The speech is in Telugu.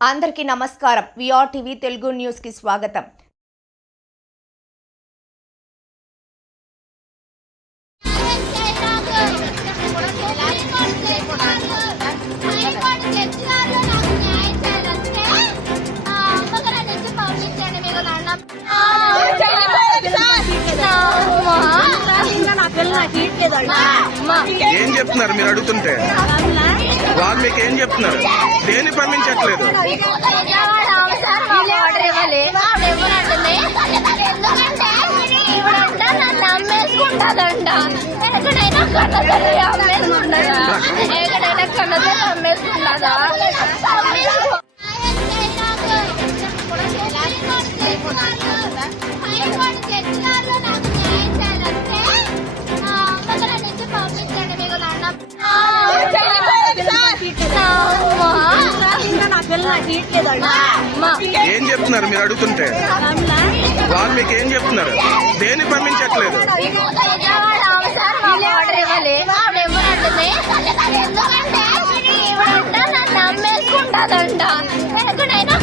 అందరికీ నమస్కారం. విఆర్ టీవీ తెలుగు న్యూస్కి స్వాగతం. ఏం చెప్తున్నారు మీరు అడుగుతుంటే? వాళ్ళు మీకు ఏం చెప్తున్నారు? దేని పంపించట్లేదు? ఎక్కడైనా కన్నతల్లి అమ్మేసుకున్నదా ఎక్కడైనా కన్నతల్లి అమ్మేసుకుంటాదా ఏం చెప్తున్నారు? మీరు అడుగుతుంటే. వాళ్ళు మీకు ఏం చెప్తున్నారు? దేని పంపించట్లేదు? ఎక్కడైనా